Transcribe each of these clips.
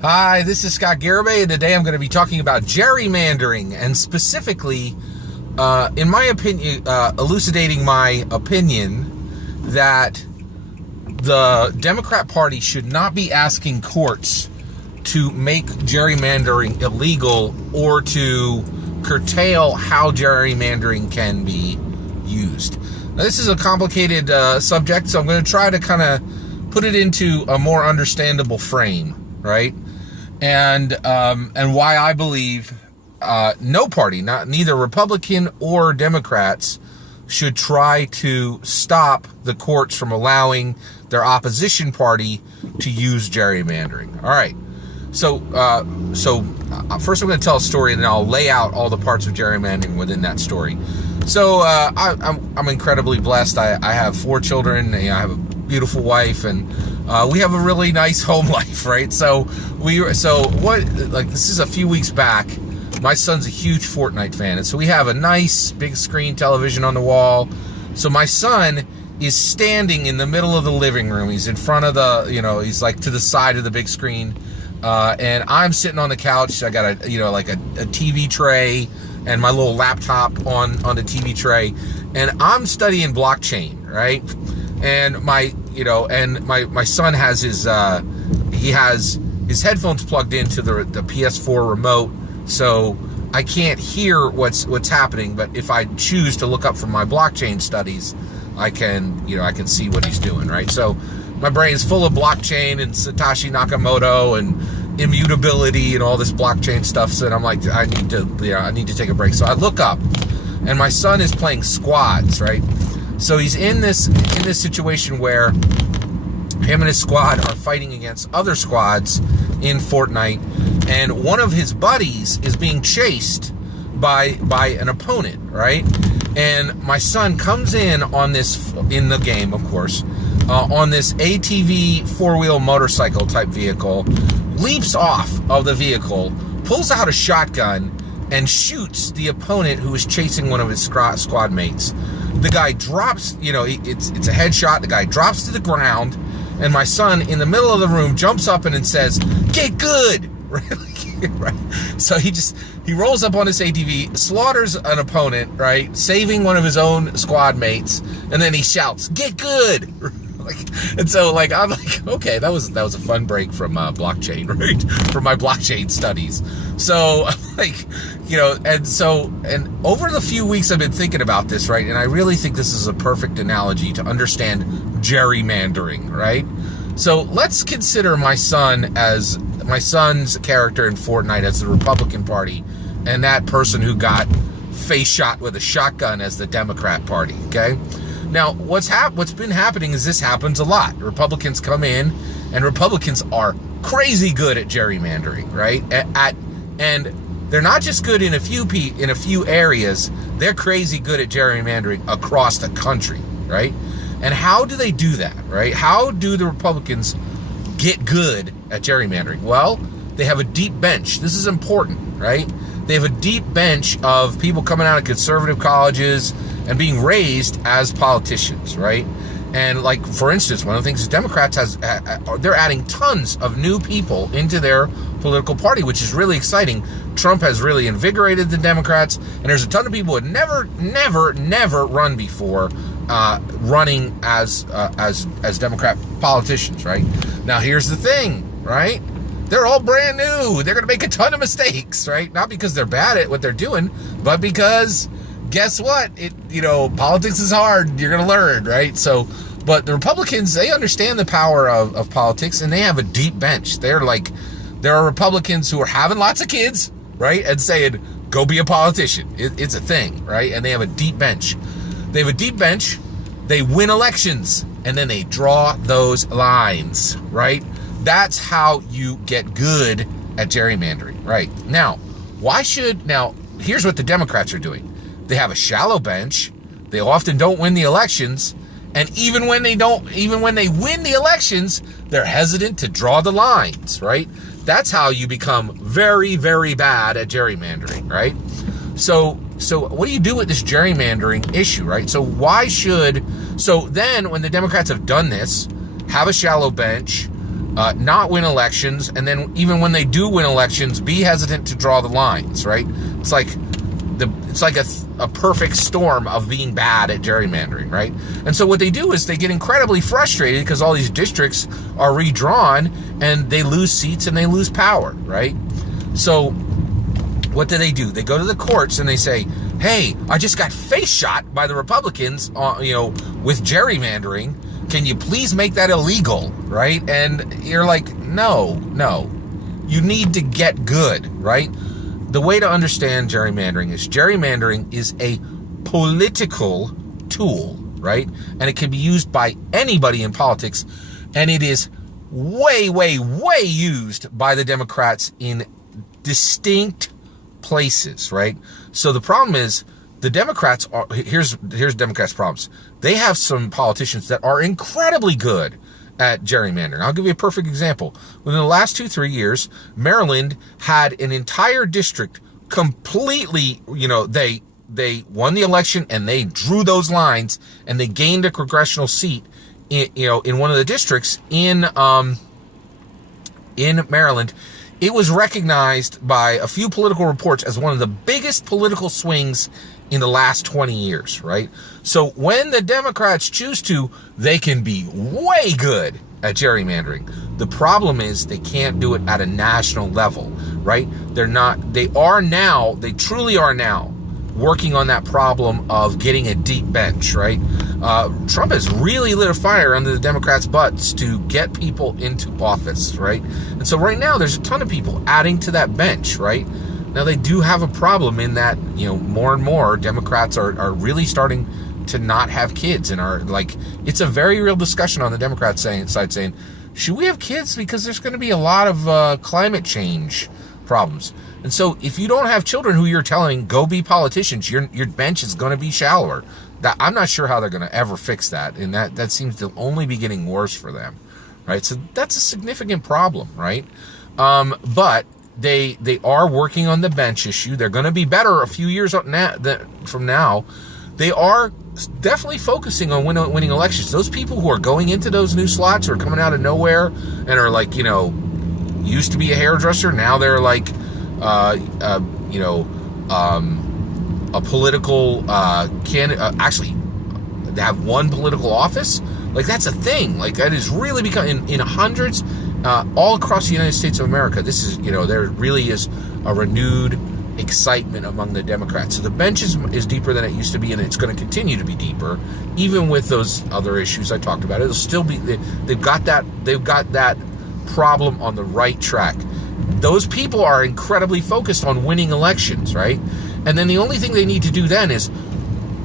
Hi, this is Scott Garibay, and today I'm going to be talking about gerrymandering, and specifically, in my opinion, elucidating my opinion that the Democrat Party should not be asking courts to make gerrymandering illegal or to curtail how gerrymandering can be used. Now, this is a complicated subject, so I'm going to try to kind of put it into a more understandable frame, right? And why I believe no party, neither Republican or Democrats, should try to stop the courts from allowing their opposition party to use gerrymandering. All right. So first I'm going to tell a story, and then I'll lay out all the parts of gerrymandering within that story. So I'm incredibly blessed. I have 4 children. I have a beautiful wife, and we have a really nice home life, right? This is a few weeks back. My son's a huge Fortnite fan, and so we have a nice big screen television on the wall. So my son is standing in the middle of the living room. He's in front of he's like to the side of the big screen, and I'm sitting on the couch. I got a TV tray and my little laptop on the TV tray, and I'm studying blockchain, right? And my son has his headphones plugged into the PS4 remote, so I can't hear what's happening. But if I choose to look up from my blockchain studies, I can see what he's doing, right? So my brain is full of blockchain and Satoshi Nakamoto and immutability and all this blockchain stuff. So I'm like, I need to take a break. So I look up, and my son is playing squads, right? So he's in this situation where him and his squad are fighting against other squads in Fortnite, and one of his buddies is being chased by an opponent, right? And my son comes in the game, of course, on this ATV 4-wheel motorcycle type vehicle, leaps off of the vehicle, pulls out a shotgun, and shoots the opponent who is chasing one of his squad mates. The guy drops, it's a headshot. The guy drops to the ground, and my son, in the middle of the room, jumps up and says, "Get good!" Right? So he rolls up on his ATV, slaughters an opponent, right, saving one of his own squad mates, and then he shouts, "Get good!" And so, I'm like, okay, that was a fun break from blockchain, right? From my blockchain studies. So, and over the few weeks I've been thinking about this, right? And I really think this is a perfect analogy to understand gerrymandering, right? So let's consider my son's character in Fortnite as the Republican Party, and that person who got face shot with a shotgun as the Democrat Party, okay? Now, what's been happening is this happens a lot. Republicans come in, and Republicans are crazy good at gerrymandering, right? And they're not just good in a few areas. They're crazy good at gerrymandering across the country, right? And how do they do that, right? How do the Republicans get good at gerrymandering? Well, they have a deep bench. This is important, right? They have a deep bench of people coming out of conservative colleges and being raised as politicians, right? And for instance, one of the things the Democrats they're adding tons of new people into their political party, which is really exciting. Trump has really invigorated the Democrats, and there's a ton of people who had never run before, running as Democrat politicians, right? Now, here's the thing, right? They're all brand new. They're going to make a ton of mistakes, right? Not because they're bad at what they're doing, but because guess what? Politics is hard. You're going to learn, right? So, but the Republicans, they understand the power of politics, and they have a deep bench. There are Republicans who are having lots of kids, right? And saying, go be a politician. It's a thing, right? And they have a deep bench. They have a deep bench. They win elections, and then they draw those lines, right? That's how you get good at gerrymandering, right? Now, here's what the Democrats are doing. They have a shallow bench. They often don't win the elections. And even when they win the elections, they're hesitant to draw the lines, right? That's how you become very, very bad at gerrymandering, right? So what do you do with this gerrymandering issue, right? So then when the Democrats have done this, have a shallow bench, not win elections, and then even when they do win elections, be hesitant to draw the lines, right? It's like a perfect storm of being bad at gerrymandering, right? And so what they do is they get incredibly frustrated because all these districts are redrawn and they lose seats and they lose power, right? So what do? They go to the courts and they say, hey, I just got face shot by the Republicans, with gerrymandering. Can you please make that illegal, right? And you're like, no. You need to get good, right? The way to understand gerrymandering is a political tool, right? And it can be used by anybody in politics, and it is way, way, way used by the Democrats in distinct places, right? So the problem is the Democrats are, here's Democrats' problems. They have some politicians that are incredibly good at gerrymandering. I'll give you a perfect example. Within the last 2-3 years, Maryland had an entire district completely, they won the election and they drew those lines and they gained a congressional seat in one of the districts in Maryland. It was recognized by a few political reports as one of the biggest political swings in the last 20 years, right? So when the Democrats choose to, they can be way good at gerrymandering. The problem is they can't do it at a national level, right? They truly are now working on that problem of getting a deep bench, right? Trump has really lit a fire under the Democrats' butts to get people into office, right? And so right now there's a ton of people adding to that bench, right? Now they do have a problem in that, more and more Democrats are really starting to not have kids and are like, it's a very real discussion on the Democrat side saying, should we have kids? Because there's going to be a lot of climate change problems. And so if you don't have children who you're telling, go be politicians, your bench is going to be shallower. I'm not sure how they're going to ever fix that. And that seems to only be getting worse for them, right? So that's a significant problem, right? But they are working on the bench issue. They're going to be better a few years from now. They are definitely focusing on winning elections. Those people who are going into those new slots are coming out of nowhere and are like, used to be a hairdresser. Now they're like, a political candidate. Actually, they have one political office. Like, that's a thing. Like, that is really becoming in hundreds all across the United States of America. This is, there really is a renewed excitement among the Democrats. So the bench is deeper than it used to be, and it's going to continue to be deeper, even with those other issues I talked about. It'll still be, they've got that problem on the right track. Those people are incredibly focused on winning elections, right? And then the only thing they need to do then is,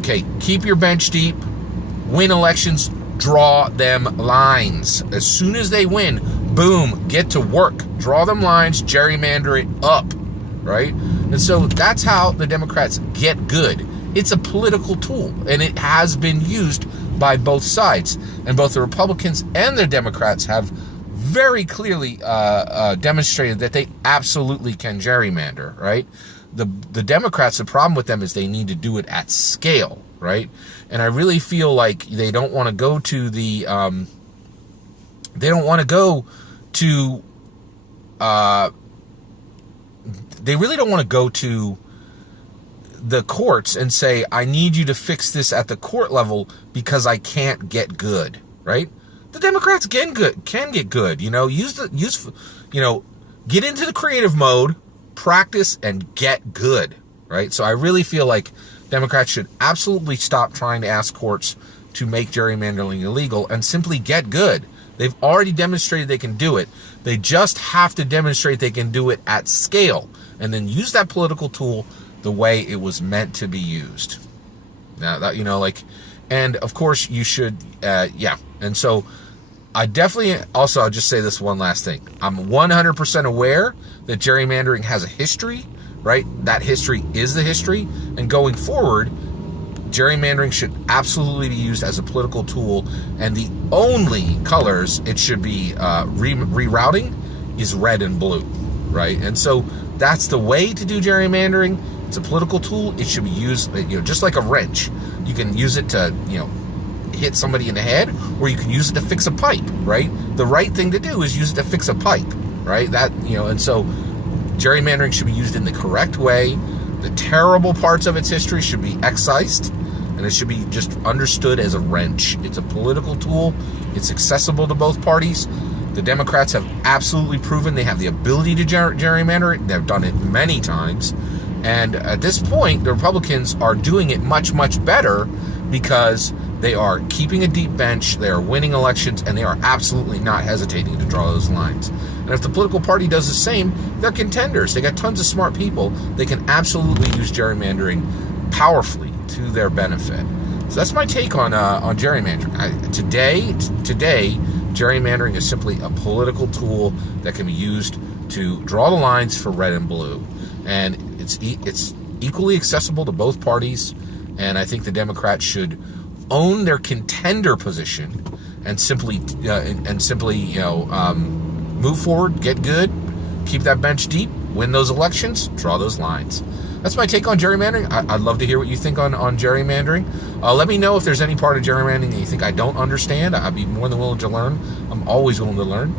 okay, keep your bench deep, win elections, draw them lines. As soon as they win, boom, get to work. Draw them lines, gerrymander it up, right? And so that's how the Democrats get good. It's a political tool, and it has been used by both sides. And both the Republicans and the Democrats have very clearly demonstrated that they absolutely can gerrymander, right? The Democrats, the problem with them is they need to do it at scale, right? And I really feel like they don't want to go to the, they really don't want to go to the courts and say, I need you to fix this at the court level because I can't get good, right? The Democrats can get good, get into the creative mode, practice, and get good, right? So I really feel like Democrats should absolutely stop trying to ask courts to make gerrymandering illegal and simply get good. They've already demonstrated they can do it. They just have to demonstrate they can do it at scale and then use that political tool the way it was meant to be used. Now, that, and of course you should, And so I definitely, also, I'll just say this one last thing. I'm 100% aware that gerrymandering has a history, right? That history is the history. And going forward, gerrymandering should absolutely be used as a political tool. And the only colors it should be rerouting is red and blue, right? And so that's the way to do gerrymandering. It's a political tool. It should be used, just like a wrench. You can use it to, hit somebody in the head, or you can use it to fix a pipe, right? the right thing to do is use it to fix a pipe, right? And so gerrymandering should be used in the correct way. The terrible parts of its history should be excised, and it should be just understood as a wrench. It's a political tool. It's accessible to both parties. The Democrats have absolutely proven they have the ability to gerrymander it. They've done it many times. And at this point, the Republicans are doing it much, much better because they are keeping a deep bench, they are winning elections, and they are absolutely not hesitating to draw those lines. And if the political party does the same, they're contenders. They got tons of smart people. They can absolutely use gerrymandering powerfully to their benefit. So that's my take on gerrymandering. Today, gerrymandering is simply a political tool that can be used to draw the lines for red and blue. And it's equally accessible to both parties, and I think the Democrats should own their contender position and simply move forward, get good, keep that bench deep, win those elections, draw those lines. That's my take on gerrymandering. I'd love to hear what you think on gerrymandering. Let me know if there's any part of gerrymandering that you think I don't understand. I'd be more than willing to learn. I'm always willing to learn.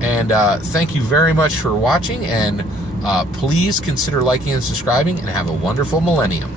And thank you very much for watching, and please consider liking and subscribing, and have a wonderful millennium.